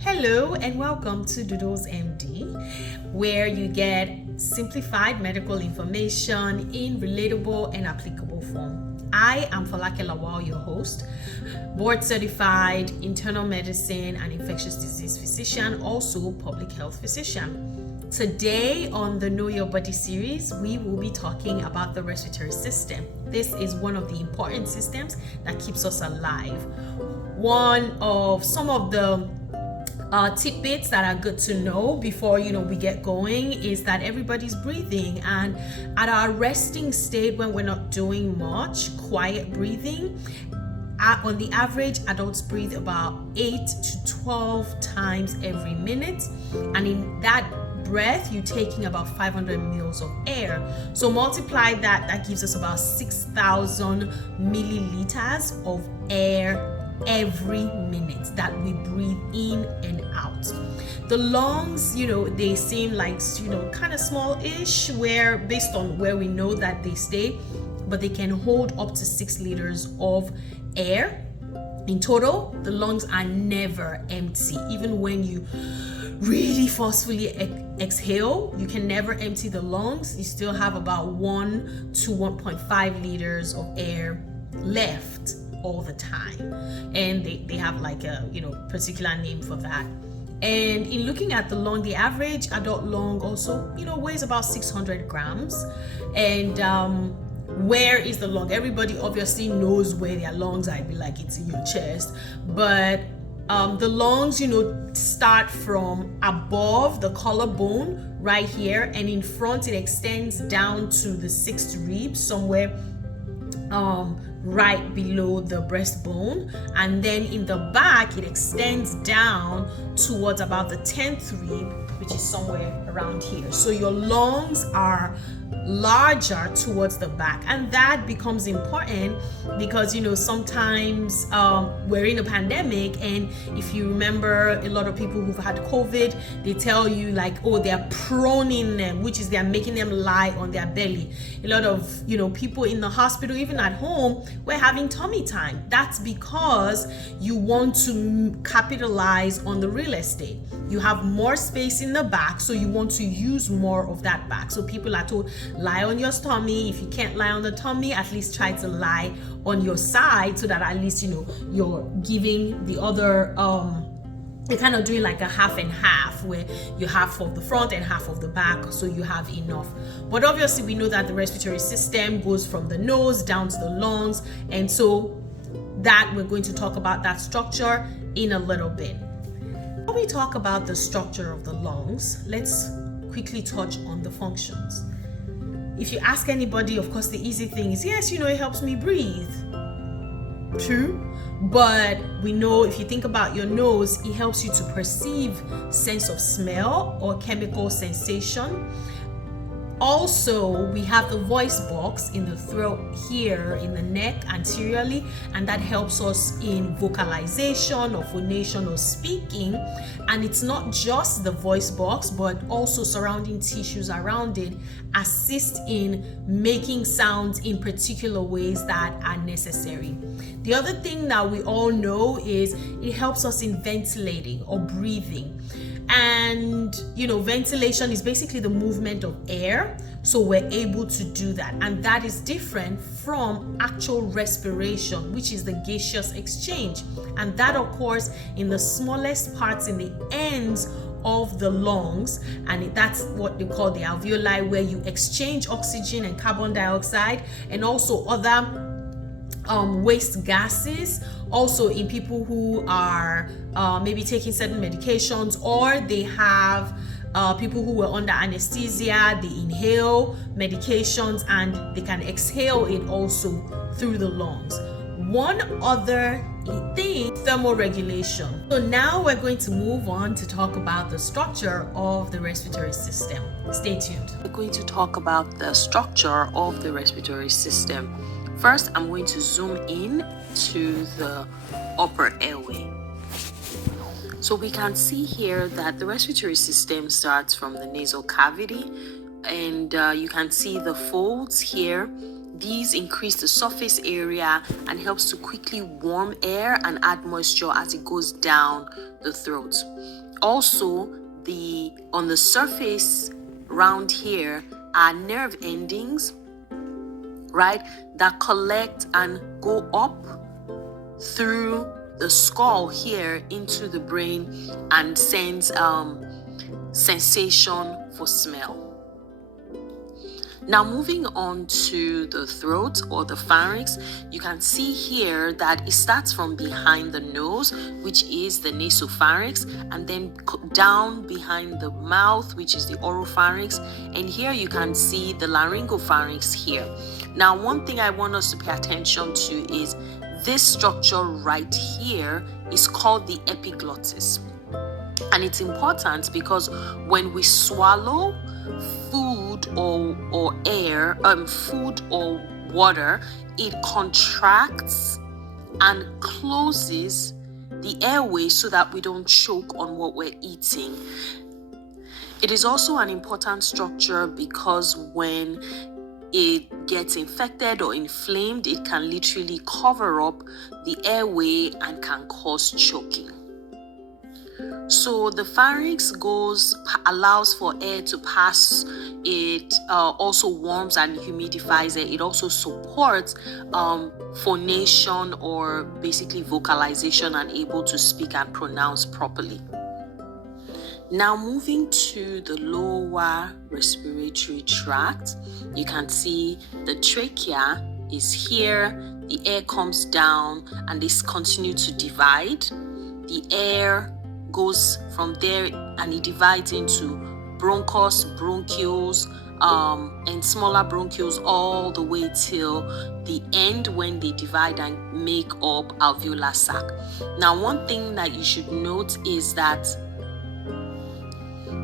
Hello and welcome to DoodlesMD, where you get simplified medical information in relatable and applicable form. I am Falake, your host, board certified internal medicine and infectious disease physician, also public health physician. Today on the Know Your Body series, we will be talking about the respiratory system. This is one of the important systems that keeps us alive. One of some of the tidbits that are good to know before we get going is that everybody's breathing, and at our resting state when we're not doing much, quiet breathing, on the average, adults breathe about 8 to 12 times every minute, and in that breath you're taking about 500 mils of air. So multiply that gives us about 6,000 milliliters of air every minute that we breathe in and out. The lungs, they seem like kind of small-ish, where based on where we know that they stay, but they can hold up to 6 liters of air in total. The lungs are never empty. Even when you really forcefully exhale, you can never empty the lungs. You still have about 1 to 1.5 liters of air left all the time, and they have like a particular name for that. And in looking at the lung, the average adult lung also weighs about 600 grams. And where is the lung? Everybody obviously knows where their lungs are. It'd be like it's in your chest, but the lungs start from above the collarbone right here, and in front it extends down to the 6th rib, somewhere right below the breastbone, and then in the back it extends down towards about the 10th rib, which is somewhere around here. So your lungs are larger towards the back, and that becomes important because sometimes we're in a pandemic, and if you remember, a lot of people who've had COVID, they tell you like, oh, they're proning them, which is they're making them lie on their belly. A lot of people in the hospital, even at home, we're having tummy time. That's because you want to capitalize on the real estate. You have more space in the back, so you want to use more of that back. So people are told, lie on your tummy. If you can't lie on the tummy, at least try to lie on your side, so that at least you're giving the other you're kind of doing like a half and half, where you half of the front and half of the back, so you have enough. But obviously we know that the respiratory system goes from the nose down to the lungs, and so that we're going to talk about that structure in a little bit. When we talk about the structure of the lungs, let's quickly touch on the functions. If you ask anybody, of course, the easy thing is, yes, it helps me breathe. True. But we know if you think about your nose, it helps you to perceive sense of smell or chemical sensation. Also, we have the voice box in the throat here, in the neck anteriorly, and that helps us in vocalization or phonation or speaking. And it's not just the voice box, but also surrounding tissues around it assist in making sounds in particular ways that are necessary. The other thing that we all know is it helps us in ventilating or breathing. And ventilation is basically the movement of air, so we're able to do that, and that is different from actual respiration, which is the gaseous exchange, and that occurs in the smallest parts, in the ends of the lungs, and that's what they call the alveoli, where you exchange oxygen and carbon dioxide and also other waste gases. Also in people who are maybe taking certain medications, or they have people who were under anesthesia, they inhale medications and they can exhale it also through the lungs. One other thing, thermoregulation. So now we're going to move on to talk about the structure of the respiratory system. Stay tuned. We're going to talk about the structure of the respiratory system. First, I'm going to zoom in to the upper airway. So we can see here that the respiratory system starts from the nasal cavity, and you can see the folds here These increase the surface area and helps to quickly warm air and add moisture as it goes down the throat. Also, on the surface round here are nerve endings, right, that collect and go up through the skull here into the brain and sends sensation for smell. Now moving on to the throat or the pharynx, you can see here that it starts from behind the nose, which is the nasopharynx, and then down behind the mouth, which is the oropharynx, and here you can see the laryngopharynx here. Now one thing I want us to pay attention to is this structure right here is called the epiglottis. And it's important because when we swallow food or air, food or water, it contracts and closes the airway so that we don't choke on what we're eating. It is also an important structure because when it gets infected or inflamed, it can literally cover up the airway and can cause choking. So the pharynx allows for air to pass. It also warms and humidifies it. It also supports phonation, or basically vocalization, and able to speak and pronounce properly. Now moving to the lower respiratory tract, you can see the trachea is here. The air comes down and this continues to divide. The air goes from there and it divides into bronchus, bronchioles, and smaller bronchioles all the way till the end when they divide and make up alveolar sac. Now one thing that you should note is that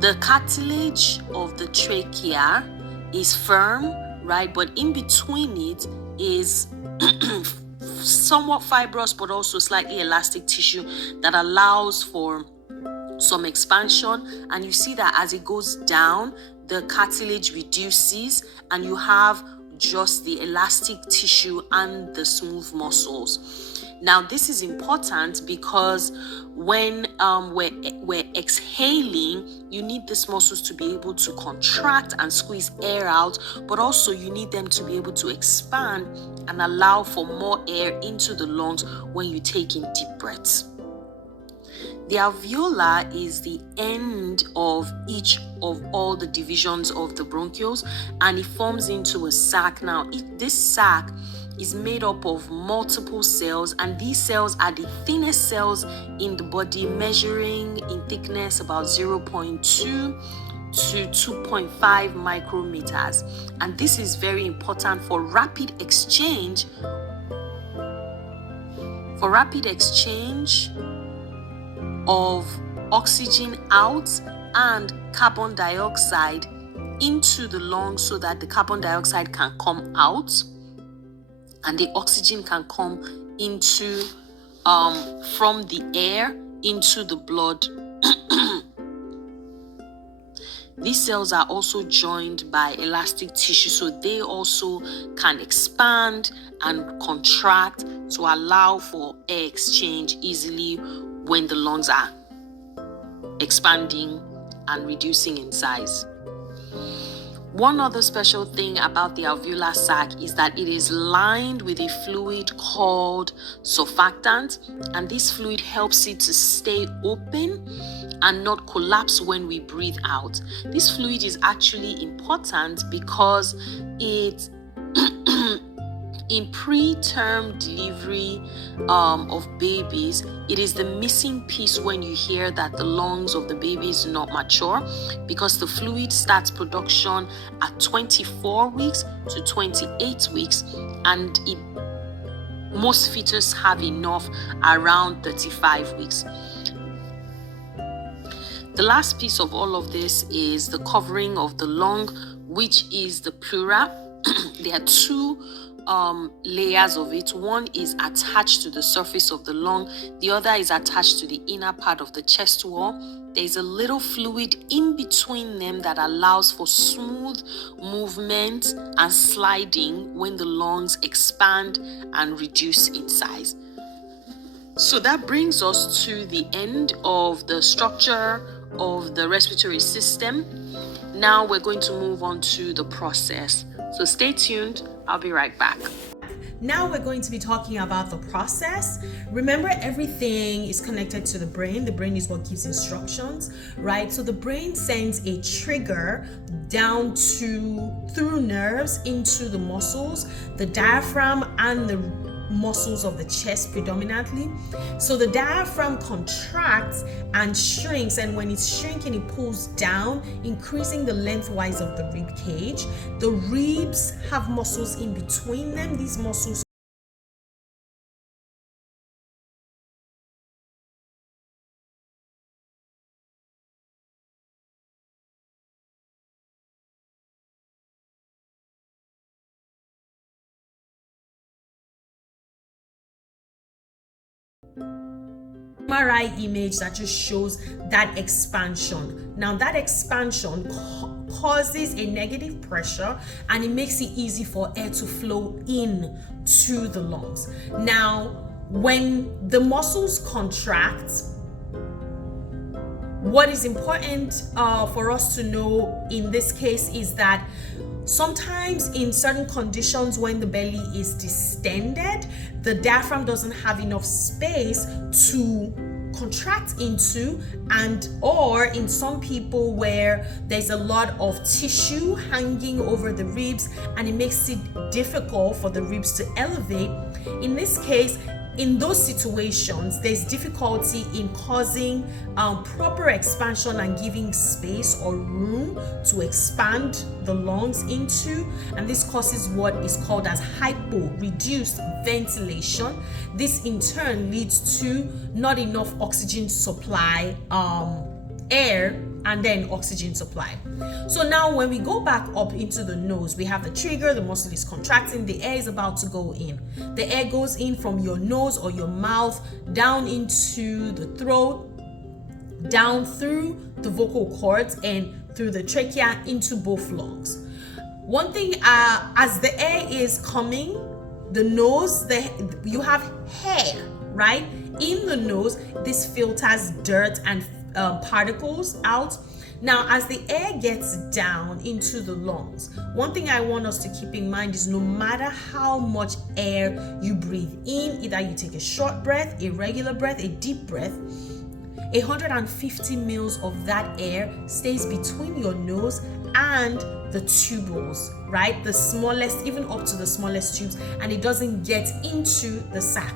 the cartilage of the trachea is firm, right? But in between it is somewhat fibrous but also slightly elastic tissue that allows for some expansion, and you see that as it goes down, the cartilage reduces and you have just the elastic tissue and the smooth muscles. Now this is important because when we're exhaling, you need these muscles to be able to contract and squeeze air out, but also you need them to be able to expand and allow for more air into the lungs when you take in deep breaths. The alveolar is the end of each of all the divisions of the bronchioles, and it forms into a sac. Now, this sac is made up of multiple cells, and these cells are the thinnest cells in the body, measuring in thickness about 0.2 to 2.5 micrometers. And this is very important for rapid exchange of oxygen out and carbon dioxide into the lungs, so that the carbon dioxide can come out and the oxygen can come into from the air into the blood. These cells are also joined by elastic tissue, so they also can expand and contract to allow for air exchange easily when the lungs are expanding and reducing in size. One other special thing about the alveolar sac is that it is lined with a fluid called surfactant, and this fluid helps it to stay open and not collapse when we breathe out. This fluid is actually important because it in preterm delivery of babies, it is the missing piece when you hear that the lungs of the baby is not mature, because the fluid starts production at 24 weeks to 28 weeks, and most fetus have enough around 35 weeks. The last piece of all of this is the covering of the lung, which is the pleura. There are two layers of it. One is attached to the surface of the lung, the other is attached to the inner part of the chest wall. There's a little fluid in between them that allows for smooth movement and sliding when the lungs expand and reduce in size. So that brings us to the end of the structure of the respiratory system. Now we're going to move on to the process. So stay tuned. I'll be right back. Now we're going to be talking about the process. Remember, everything is connected to the brain. The brain is what gives instructions, right? So the brain sends a trigger down through nerves into the muscles, the diaphragm and the muscles of the chest predominantly. So the diaphragm contracts and shrinks, and when it's shrinking, it pulls down, increasing the lengthwise of the rib cage. The ribs have muscles in between them. These muscles MRI image that just shows that expansion. Now that expansion causes a negative pressure, and it makes it easy for air to flow in to the lungs. Now when the muscles contract, what is important for us to know in this case is that sometimes in certain conditions, when the belly is distended, the diaphragm doesn't have enough space to contract into, and or in some people where there's a lot of tissue hanging over the ribs and it makes it difficult for the ribs to elevate. In this case, in those situations, there's difficulty in causing proper expansion and giving space or room to expand the lungs into, and this causes what is called as reduced ventilation. This in turn leads to not enough oxygen supply, air and then oxygen supply. So now when we go back up into the nose, we have the trigger, the muscle is contracting, the air is about to go in. The air goes in from your nose or your mouth down into the throat, down through the vocal cords and through the trachea into both lungs. One thing, as the air is coming, the nose, you have hair, right? In the nose, this filters dirt and particles out. Now, as the air gets down into the lungs, one thing I want us to keep in mind is no matter how much air you breathe in, either you take a short breath, a regular breath, a deep breath, 150 mils of that air stays between your nose and the tubules, right? The smallest, even up to the smallest tubes, and it doesn't get into the sac.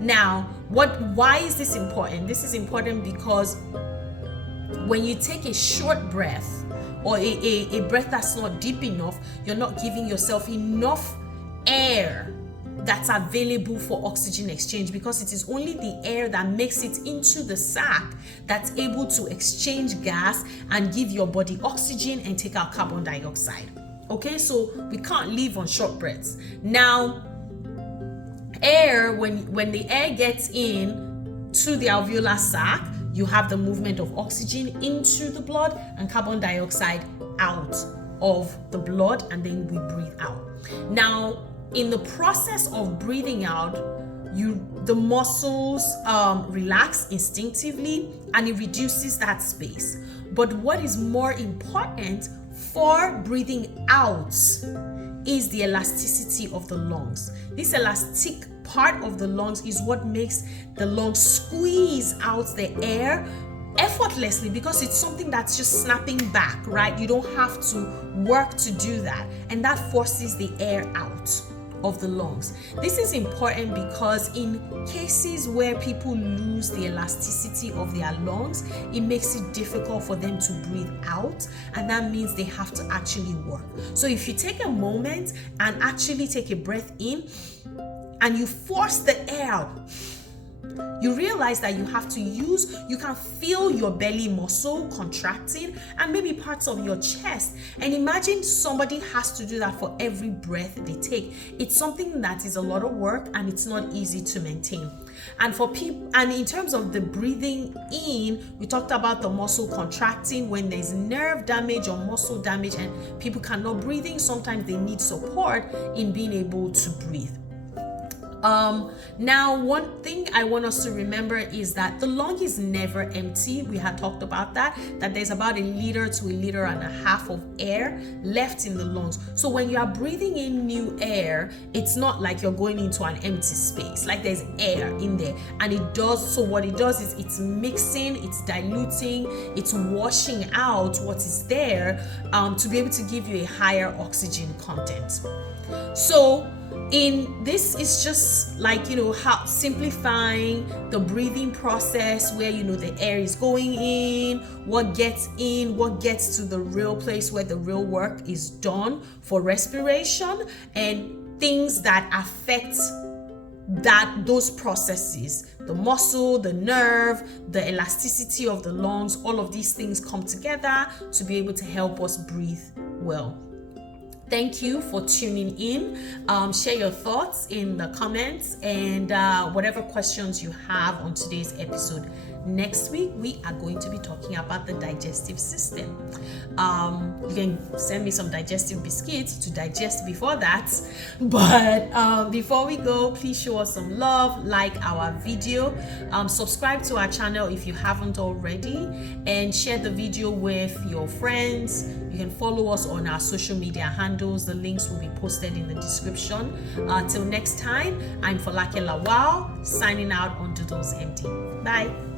Now, why is this important? This is important because when you take a short breath or a breath that's not deep enough, you're not giving yourself enough air that's available for oxygen exchange, because it is only the air that makes it into the sac that's able to exchange gas and give your body oxygen and take out carbon dioxide. Okay, so we can't live on short breaths. Now, air, when the air gets in to the alveolar sac, you have the movement of oxygen into the blood and carbon dioxide out of the blood, and then we breathe out. Now, in the process of breathing out, the muscles relax instinctively and it reduces that space. But what is more important for breathing out is the elasticity of the lungs. This elastic part of the lungs is what makes the lungs squeeze out the air effortlessly, because it's something that's just snapping back, right? You don't have to work to do that, and that forces the air out of the lungs. This is important because in cases where people lose the elasticity of their lungs, it makes it difficult for them to breathe out, and that means they have to actually work. So if you take a moment and actually take a breath in and you force the air out, You realize that you can feel your belly muscle contracting and maybe parts of your chest. And imagine somebody has to do that for every breath they take. It's something that is a lot of work and it's not easy to maintain. And for people, and in terms of the breathing in, we talked about the muscle contracting when there's nerve damage or muscle damage and people cannot breathe in. Sometimes they need support in being able to breathe. Now, one thing I want us to remember is that the lung is never empty. We had talked about that there's about 1 liter to 1.5 liters of air left in the lungs. So when you are breathing in new air, it's not like you're going into an empty space, like there's air in there. And what it does is it's mixing, it's diluting, it's washing out what is there to be able to give you a higher oxygen content. So in this is just like, how simplifying the breathing process where, the air is going in, what gets to the real place where the real work is done for respiration, and things that affect those processes, the muscle, the nerve, the elasticity of the lungs, all of these things come together to be able to help us breathe well. Thank you for tuning in. Share your thoughts in the comments and whatever questions you have on today's episode. Next week, we are going to be talking about the digestive system. You can send me some digestive biscuits to digest before that. But before we go, please show us some love, like our video, subscribe to our channel if you haven't already, and share the video with your friends. You can follow us on our social media handles. The links will be posted in the description. Till next time, I'm Folake Lawal, signing out on DoodlesMD. Bye.